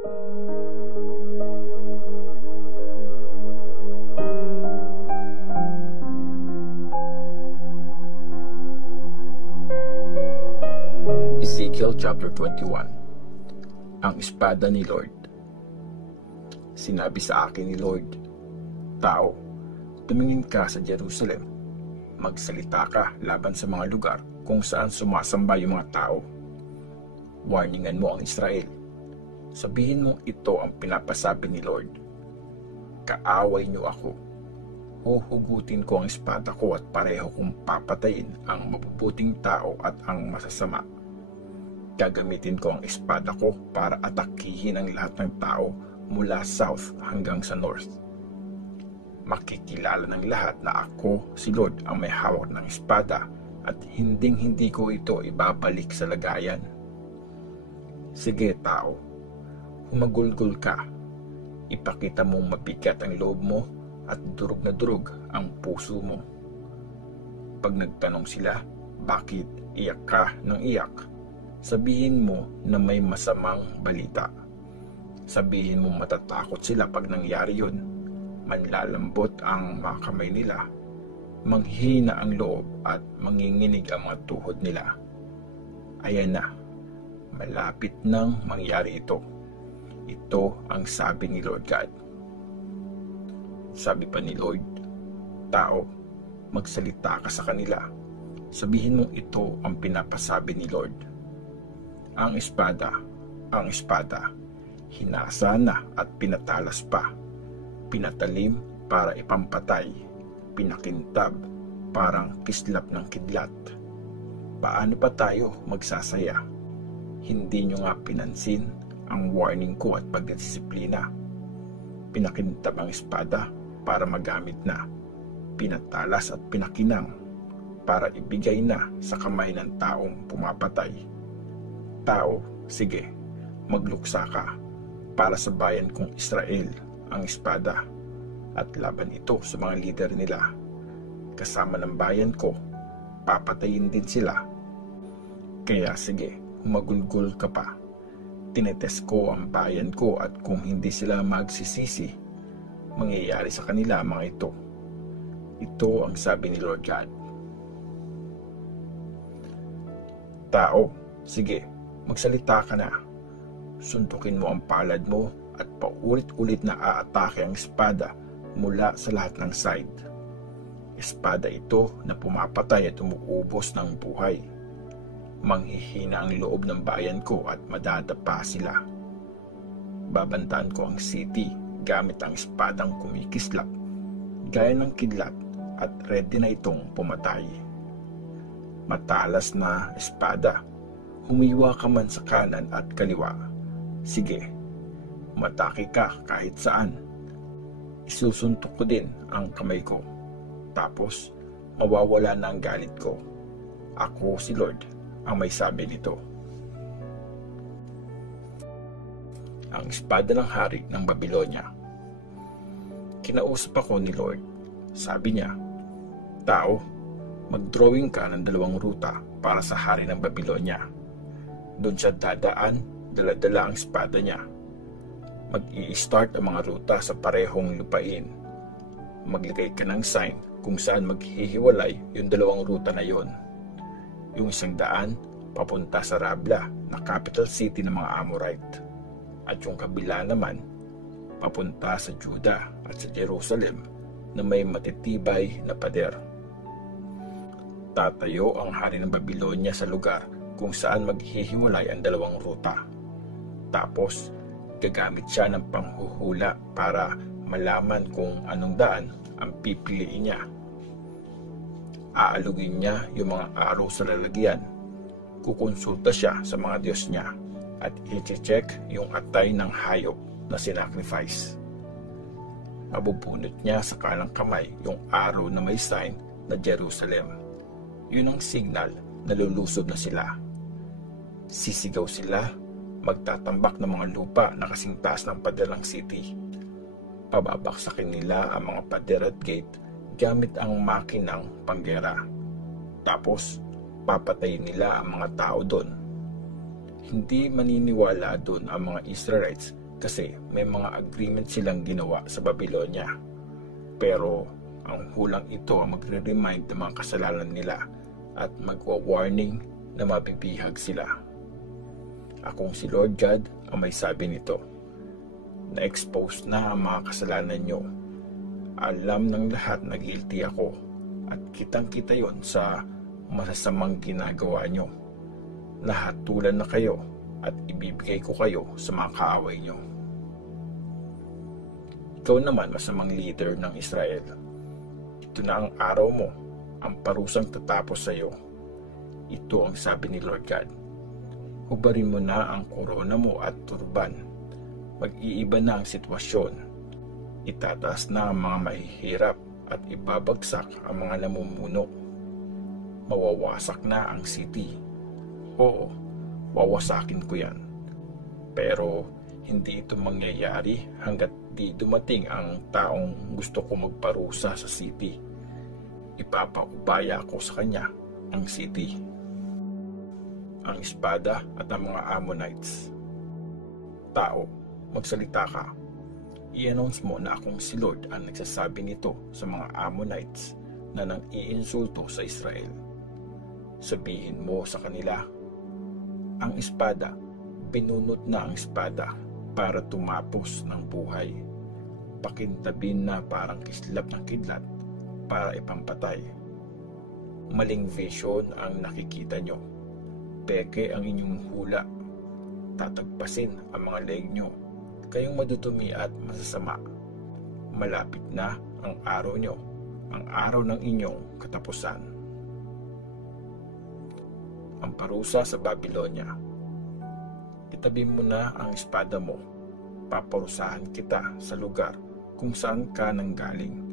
Ezekiel chapter 21. Ang espada ni Lord. Sinabi sa akin ni Lord, "Tao, tumingin ka sa Jerusalem. Magsalita ka laban sa mga lugar kung saan sumasamba yung mga tao. Warningan mo ang Israel. Sabihin mo ito ang pinapasabi ni Lord. Kaaway niyo ako. Huhugutin ko ang espada ko at pareho kong papatayin ang mabubuting tao at ang masasama. Gagamitin ko ang espada ko para atakihin ang lahat ng tao mula south hanggang sa north. Makikilala ng lahat na ako, si Lord, ang may hawak ng espada at hinding-hindi ko ito ibabalik sa lagayan. Sige tao, humagulgol ka. Ipakita mong mabigat ang loob mo at durog na durog ang puso mo. Pag nagtanong sila, bakit iyak ka ng iyak? Sabihin mo na may masamang balita. Sabihin mo matatakot sila pag nangyari yun. Manlalambot ang mga kamay nila. Manghina ang loob at manginginig ang mga tuhod nila. Ayan na, malapit nang mangyari ito. Ito ang sabi ni Lord God. Sabi pa ni Lord, "Tao, magsalita ka sa kanila. Sabihin mo ito ang pinapasabi ni Lord. Ang espada, hinasa na at pinatalas pa, pinatalim para ipampatay, pinakintab parang kislap ng kidlat. Paano pa tayo magsasaya? Hindi nyo nga pinansin ang warning ko at pagdisiplina. Pinakintab ang espada para magamit na, pinatalas at pinakinang para ibigay na sa kamay ng taong pumapatay. Tao, sige, magluksa ka para sa bayan kong Israel ang espada at laban ito sa mga lider nila. Kasama ng bayan ko, papatayin din sila. Kaya sige, humagulgol ka pa. Tinetest ko ang bayan ko at kung hindi sila magsisisi, mangyayari sa kanila mga ito. Ito ang sabi ni Lord God. Tao, sige, magsalita ka na. Suntukin mo ang palad mo at paulit-ulit na aatake ang espada mula sa lahat ng side. Espada ito na pumapatay at umuubos ng buhay. Manghihina ang loob ng bayan ko at madadapa sila. Babantaan ko ang city gamit ang espadang kumikislap, gaya ng kidlat at ready na itong pumatay. Matalas na espada, humiwa ka man sa kanan at kaliwa. Sige, matake ka kahit saan. Isusuntok ko din ang kamay ko. Tapos, mawawala na ang galit ko. Ako si Lord ang may sabi nito. Ang espada ng hari ng Babylonia. Kinausap ako ni Lord. Sabi niya, "Tao, mag-drawing ka ng 2 ruta para sa hari ng Babylonia. Doon siya dadaan, dala-dala ang espada niya. Mag-i-start ang mga ruta sa parehong lupain. Maglagay ka ng sign kung saan maghihiwalay yung 2 ruta na yon. Yung 100 papunta sa Rabla na capital city ng mga Amorite. At yung kabila naman papunta sa Juda at sa Jerusalem na may matitibay na pader. Tatayo ang hari ng Babylonia sa lugar kung saan maghihiwalay ang 2 ruta. Tapos, gagamit siya ng panghuhula para malaman kung anong daan ang pipiliin niya. Aalugin niya yung mga araw sa lalagyan. Kukonsulta siya sa mga Diyos niya at i-check yung atay ng hayop na sinacrifice. Mabubunot niya sa kanang kamay yung araw na may sign na Jerusalem. Yun ang signal na lulusob na sila. Sisigaw sila, magtatambak ng mga lupa na kasing taas ng pader ng city. Pababaksakin nila ang mga pader at gate gamit ang makinang panggera. Tapos, papatayin nila ang mga tao doon. Hindi maniniwala doon ang mga Israelites kasi may mga agreement silang ginawa sa Babylonia. Pero ang hulang ito ang magre-remind ng mga kasalanan nila at magwa-warning na mabibihag sila. Akong si Lord God ang may sabi nito. Na-expose na ang mga kasalanan nyo. Alam ng lahat na guilty ako at kitang-kita yon sa masasamang ginagawa nyo. Nahatulan na kayo at ibibigay ko kayo sa mga kaaway nyo. Ikaw naman, masamang leader ng Israel. Ito na ang araw mo, ang parusang tatapos sa iyo. Ito ang sabi ni Lord God. Hubarin mo na ang korona mo at turban. Mag-iiba na ang sitwasyon. Itataas na ang mga mahihirap at ibabagsak ang mga namumuno. Mawawasak na ang city. Oo, wawasakin ko yan. Pero hindi ito mangyayari hanggat di dumating ang taong gusto ko magparusa sa city. Ipapaubaya ko sa kanya ang city, ang espada at ang mga Ammonites. Tao, magsalita ka. I-announce mo na akong si Lord ang nagsasabi nito sa mga Ammonites na nang iinsulto sa Israel. Sabihin mo sa kanila, ang espada, binunot na ang espada para tumapos ng buhay. Pakintabin na parang kislap ng kidlat para ipampatay. Maling vision ang nakikita nyo. Peke ang inyong hula. Tatagpasin ang mga leeg nyo. Kayong madudumi at masasama. Malapit na ang araw nyo, ang araw ng inyong katapusan. Ang parusa sa Babylonia. Itabi mo na ang espada mo. Paparusahan kita sa lugar kung saan ka nanggaling,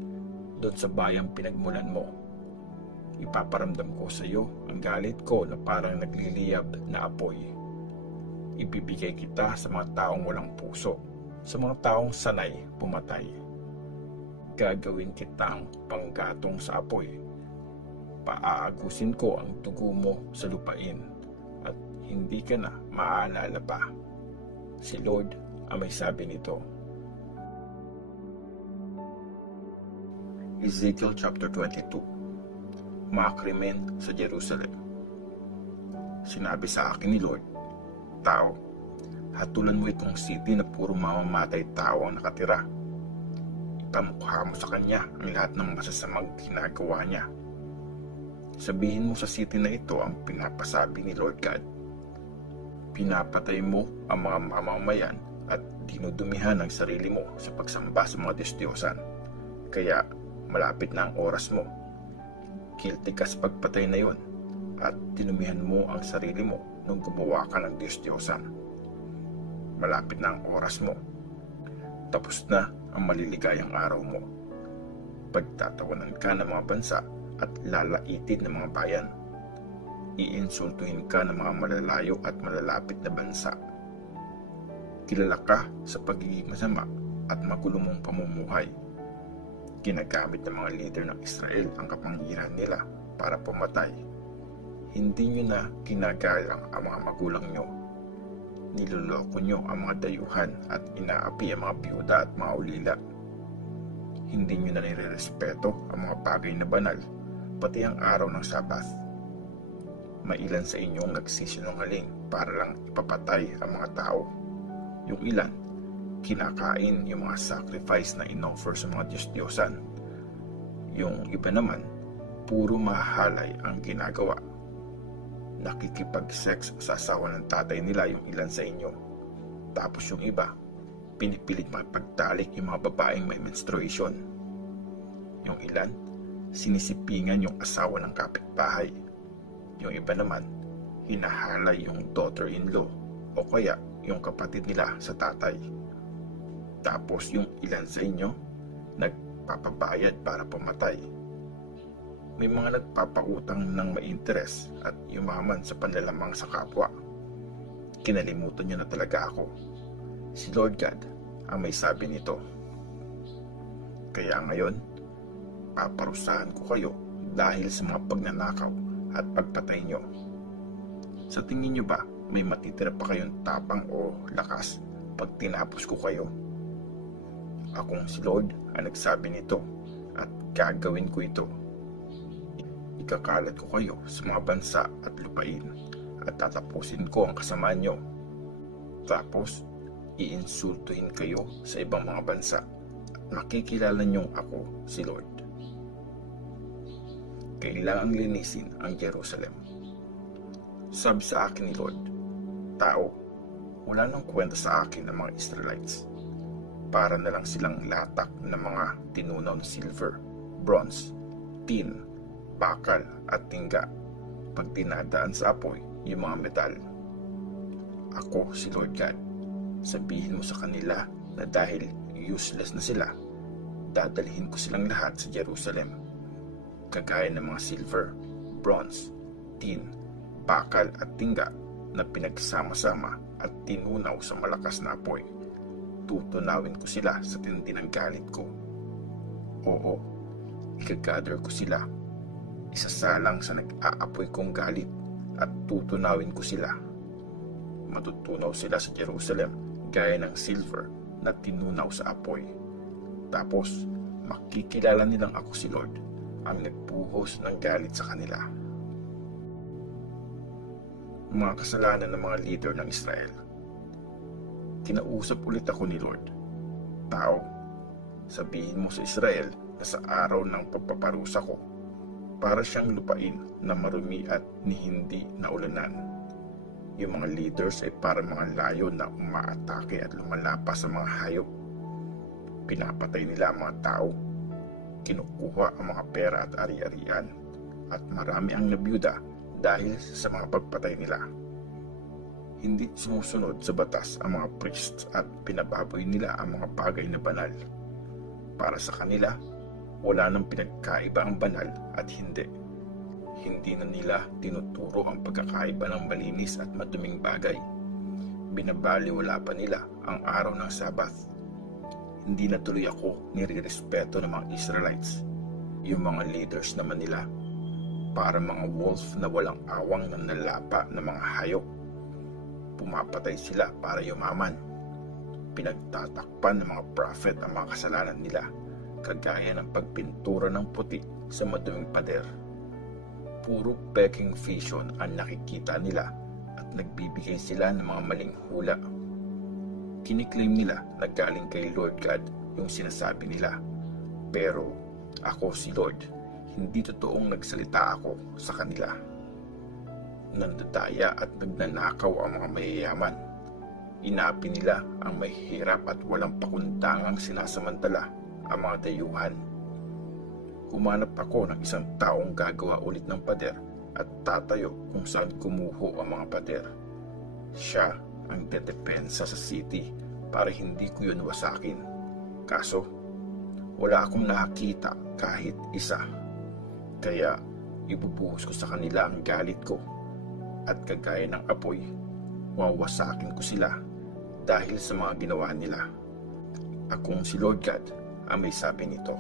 doon sa bayang pinagmulan mo. Ipaparamdam ko sa iyo ang galit ko na parang nagliliyab na apoy. Ibibigay kita sa mga taong walang puso, sa mga taong sanay pumatay. Gagawin kitang panggatong sa apoy. Paaagusin ko ang dugo mo sa lupain at hindi ka na maaalala pa. Si Lord ang may sabi nito. Ezekiel chapter 22. Mga krimen sa Jerusalem. Sinabi sa akin ni Lord, tao, hatulan mo itong city na puro mamamatay tao ang nakatira. Ipamukha mo sa kanya ang lahat ng masasamang ginagawa niya. Sabihin mo sa city na ito ang pinapasabi ni Lord God. Pinapatay mo ang mga mamamayan at dinudumihan ang sarili mo sa pagsamba sa mga Diyos-Diyosan. Kaya malapit na ang oras mo. Guilty ka sa pagpatay na yon at dinumihan mo ang sarili mo nung gumawa ka ng Diyos-Diyosan. Malapit na ang oras mo. Tapos na ang maliligayang araw mo. Pagtatawanan ka ng mga bansa at lalaitin ng mga bayan. Iinsultuhin ka ng mga malalayo at malalapit na bansa. Kilala ka sa pagiging masama at magulo mong pamumuhay. Ginagamit ng mga leader ng Israel ang kapangyarihan nila para pumatay. Hindi nyo na ginagalang ang mga magulang nyo. Niloloko nyo ang mga dayuhan at inaapi ang mga biyuda at mga ulila. Hindi nyo na nirerespeto ang mga bagay na banal, pati ang araw ng Sabath. Mailan sa inyong nagsisinungaling para lang ipapatay ang mga tao. Yung ilan, kinakain yung mga sacrifice na inoffer sa mga Diyos-Diyosan. Yung iba naman, puro mahalay ang ginagawa. Nakikipag-sex sa asawa ng tatay nila yung ilan sa inyo. Tapos yung iba, pinipilit makipagtalik yung mga babaeng may menstruation. Yung ilan, sinisipingan yung asawa ng kapitbahay. Yung iba naman, hinahalay yung daughter-in-law o kaya yung kapatid nila sa tatay. Tapos yung ilan sa inyo, nagpapabayad para pumatay. May mga nagpapautang ng ma-interest at yumaman sa panlalamang sa kapwa. Kinalimutan nyo na talaga ako. Si Lord God ang may sabi nito. Kaya ngayon, paparusahan ko kayo dahil sa mga pagnanakaw at pagpatay nyo. Sa tingin nyo ba may matitira pa kayong tapang o lakas kapag tinapos ko kayo. Akong si Lord ang nagsabi nito at gagawin ko ito. Ikakalat ko kayo sa mga bansa at lupain at tatapusin ko ang kasamaan nyo. Tapos, iinsultuhin kayo sa ibang mga bansa at makikilala nyong ako si Lord. Kailangang linisin ang Jerusalem. Sabi sa akin ni Lord, tao, wala nang kwenta sa akin ang mga Israelites. Para na lang silang latak ng mga tinunaw na silver, bronze, tin, bakal at tingga pag dinadaan sa apoy yung mga metal. Ako si Lord God. Sabihin mo sa kanila na dahil useless na sila, dadalhin ko silang lahat sa Jerusalem, kagaya ng mga silver, bronze, tin, bakal at tingga na pinagsama-sama at tinunaw sa malakas na apoy. Tutunawin ko sila sa tindi ng galit ko. Oo, ikagather ko sila, isasalang sa nag-aapoy kong galit at tutunawin ko sila. Matutunaw sila sa Jerusalem gaya ng silver na tinunaw sa apoy. Tapos, makikilala nilang ako si Lord, ang nagbuhos ng galit sa kanila. Mga kasalanan ng mga leader ng Israel. Kinausap ulit ako ni Lord. Tao, sabihin mo sa Israel na sa araw ng pagpaparusa ko, para siyang lupain na marumi at ni hindi naulanan. Yung mga leaders ay para mga layon na umaatake at lumalapas sa mga hayop. Pinapatay nila ang mga tao, kinukuha ang mga pera at ari-arian, at marami ang nabiyuda dahil sa mga pagpatay nila. Hindi sumusunod sa batas ang mga priests at pinababoy nila ang mga bagay na banal. Para sa kanila, wala nang pinagkaiba ang banal at hindi. Hindi na nila tinuturo ang pagkakaiba ng malinis at maduming bagay. Binabaliwala pa nila ang araw ng Sabath. Hindi na tuloy ako nire-respeto ng mga Israelites. Yung mga leaders naman nila, para mga wolf na walang awang na nalapa ng mga hayop. Pumapatay sila para yumaman. Pinagtatakpan ng mga prophet ang mga kasalanan nila, kagaya ng pagpintura ng puti sa maduming pader. Puro peking vision ang nakikita nila at nagbibigay sila ng mga maling hula. Kiniklaim nila na galing kay Lord God yung sinasabi nila. Pero ako si Lord, hindi totoong nagsalita ako sa kanila. Nandadaya at nagnanakaw ang mga mayayaman. Inapi nila ang may hirap at walang pakundangang sinasamantala ang mga dayuhan. Humanap ako ng isang taong gagawa ulit ng pader at tatayo kung saan kumuho ang mga pader. Siya ang dedepensa sa city para hindi ko yun wasakin. Kaso, wala akong nakakita kahit isa. Kaya, ibubuhos ko sa kanila ang galit ko at kagaya ng apoy, wawasakin ko sila dahil sa mga ginawa nila. Akong si Lord God ang may sabi nito.